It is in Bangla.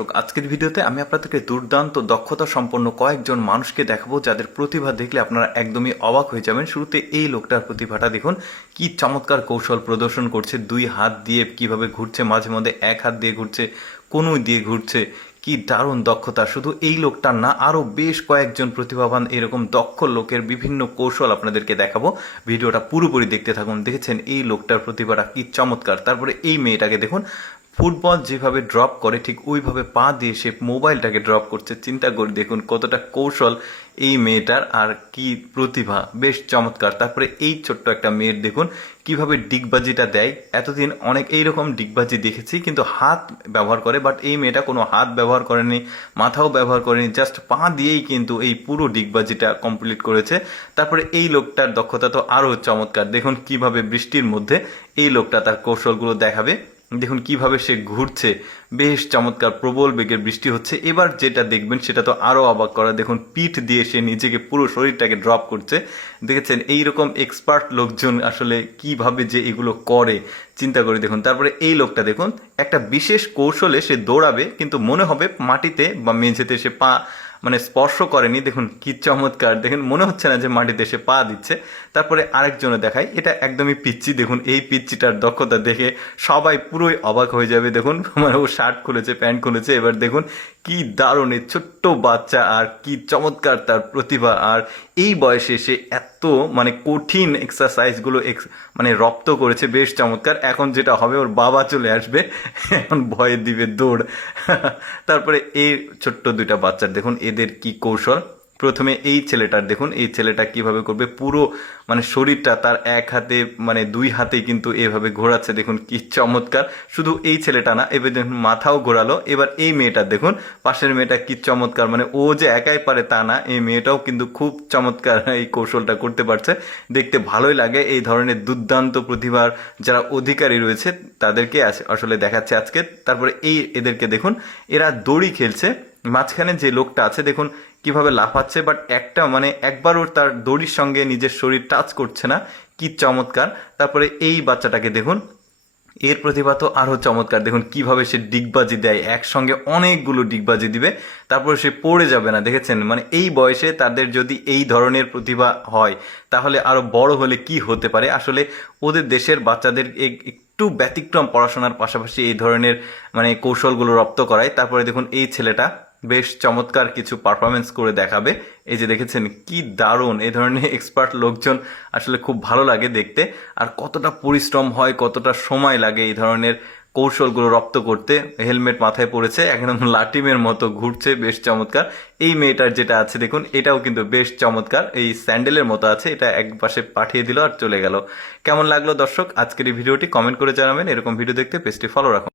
দর্শক, আজকের ভিডিওতে আমি আপনাদেরকে দুর্দান্ত দক্ষতা সম্পন্ন কয়েকজন মানুষকে দেখাবো যাদের প্রতিভা দেখলে আপনারা একদমই অবাক হয়ে যাবেন। শুরুতে এই লোকটার প্রতিভাটা দেখুন, কি চমৎকার কৌশল প্রদর্শন করছে। দুই হাত দিয়ে কিভাবে ঘুরছে, মাঝে মধ্যে এক হাত দিয়ে ঘুরছে, কনুই দিয়ে ঘুরছে। কি দারুণ দক্ষতা! শুধু এই লোকটার না, আরও বেশ কয়েকজন প্রতিভাবান এরকম দক্ষ লোকের বিভিন্ন কৌশল আপনাদেরকে দেখাবো। ভিডিওটা পুরোপুরি দেখতে থাকুন। দেখেছেন এই লোকটার প্রতিভাটা কি চমৎকার। তারপরে এই মেয়েটাকে দেখুন, ফুটবল যেভাবে ড্রপ করে ঠিক ওইভাবে পা দিয়ে সে মোবাইলটাকে ড্রপ করছে। চিন্তা করে দেখুন কতটা কৌশল এই মেয়েটার, আর কি প্রতিভা, বেশ চমৎকার। তারপরে এই ছোট্ট একটা মেয়ের দেখুন কিভাবে ডিগবাজিটা দেয়। এতদিন অনেক এইরকম ডিগবাজি দেখেছি কিন্তু হাত ব্যবহার করে, বাট এই মেয়েটা কোনো হাত ব্যবহার করেনি, মাথাও ব্যবহার করেনি, জাস্ট পা দিয়েই কিন্তু এই পুরো ডিগবাজিটা কমপ্লিট করেছে। তারপরে এই লোকটার দক্ষতা তো আরও চমৎকার। দেখুন কিভাবে বৃষ্টির মধ্যে এই লোকটা তার কৌশলগুলো দেখাবে। দেখুন কিভাবে সে ঘুরছে, বেশ চমৎকার। প্রবল বেগের বৃষ্টি হচ্ছে। এবার যেটা দেখবেন সেটা তো আরও অবাক করা। দেখুন পিঠ দিয়ে সে নিজেকে পুরো শরীরটাকে ড্রপ করছে। দেখেছেন এইরকম এক্সপার্ট লোকজন আসলে কিভাবে যে এগুলো করে, চিন্তা করে দেখুন। তারপরে এই লোকটা দেখুন একটা বিশেষ কৌশলে সে দৌড়াবে, কিন্তু মনে হবে মাটিতে বা মেঝেতে সে পা স্পর্শ করেনি। দেখুন কি চমৎকার, দেখুন মনে হচ্ছে না যে মাটিতে সে পা দিচ্ছে। তারপরে আরেকজনে দেখায়, এটা একদমই পিচ্ছি। দেখুন এই পিচ্ছিটার দক্ষতা দেখে সবাই পুরোই অবাক হয়ে যাবে। দেখুন ও শার্ট খুলেছে, প্যান্ট খুলেছে। এবার দেখুন কি দারুণ এই ছোট্ট বাচ্চা, আর কি চমৎকার তার প্রতিভা। আর এই বয়সে সে এত কঠিন এক্সারসাইজগুলো রপ্ত করেছে, বেশ চমৎকার। এখন যেটা হবে, ওর বাবা চলে আসবে, এখন ভয় দিবে দৌড়। তারপরে এই ছোট্ট দুইটা বাচ্চার দেখুন এদের কি কৌশল। প্রথমে এই ছেলেটার দেখুন, এই ছেলেটা কিভাবে করবে, পুরো শরীরটা তার এক হাতে দুই হাতে কিন্তু এভাবে ঘোরাচ্ছে। দেখুন কি চমৎকার। শুধু এই ছেলেটা না, এবার দেখুন মাথাও ঘোরালো। এবার এই মেয়েটা দেখুন, পাশের মেয়েটা কি চমৎকার। ও যে একাই পারে তা না, এই মেয়েটাও কিন্তু খুব চমৎকার এই কৌশলটা করতে পারছে। দেখতে ভালোই লাগে। এই ধরনের দুর্দান্ত প্রতিভার যারা অধিকারী রয়েছে তাদেরকে আসলে দেখাচ্ছে আজকে। তারপরে এদেরকে দেখুন, এরা দড়ি খেলছে। মাঝখানে যে লোকটা আছে দেখুন কিভাবে লাফাচ্ছে, বাট একবারও তার দড়ির সঙ্গে নিজের শরীর টাচ করছে না। কি চমৎকার। তারপরে এই বাচ্চাটাকে দেখুন, এর প্রতিভা তো আরও চমৎকার। দেখুন কিভাবে সে ডিগবাজি দেয়, একসঙ্গে অনেকগুলো ডিগবাজি দিবে, তারপরে সে পড়ে যাবে না। দেখেছেন এই বয়সে তাদের যদি এই ধরনের প্রতিভা হয়, তাহলে আরও বড় হলে কি হতে পারে। আসলে ওদের দেশের বাচ্চাদের একটু ব্যতিক্রম পড়াশোনার পাশাপাশি এই ধরনের কৌশলগুলো রপ্ত করায়। তারপরে দেখুন এই ছেলেটা বেশ চমৎকার কিছু পারফরমেন্স করে দেখাবে। এই যে দেখেছেন কি দারুণ। এই ধরনের এক্সপার্ট লোকজন আসলে খুব ভালো লাগে দেখতে। আর কতটা পরিশ্রম হয়, কতটা সময় লাগে এই ধরনের কৌশলগুলো রপ্ত করতে। হেলমেট মাথায় পড়েছে, একদম লাটিমের মতো ঘুরছে, বেশ চমৎকার। এই মেয়েটার যেটা আছে দেখুন, এটাও কিন্তু বেশ চমৎকার। এই স্যান্ডেলের মতো আছে, এটা এক পাশে পাঠিয়ে দিল আর চলে গেল। কেমন লাগলো দর্শক আজকের এই ভিডিওটি? কমেন্ট করে জানাবেন। এরকম ভিডিও দেখতে পেজটি ফলো রাখুন।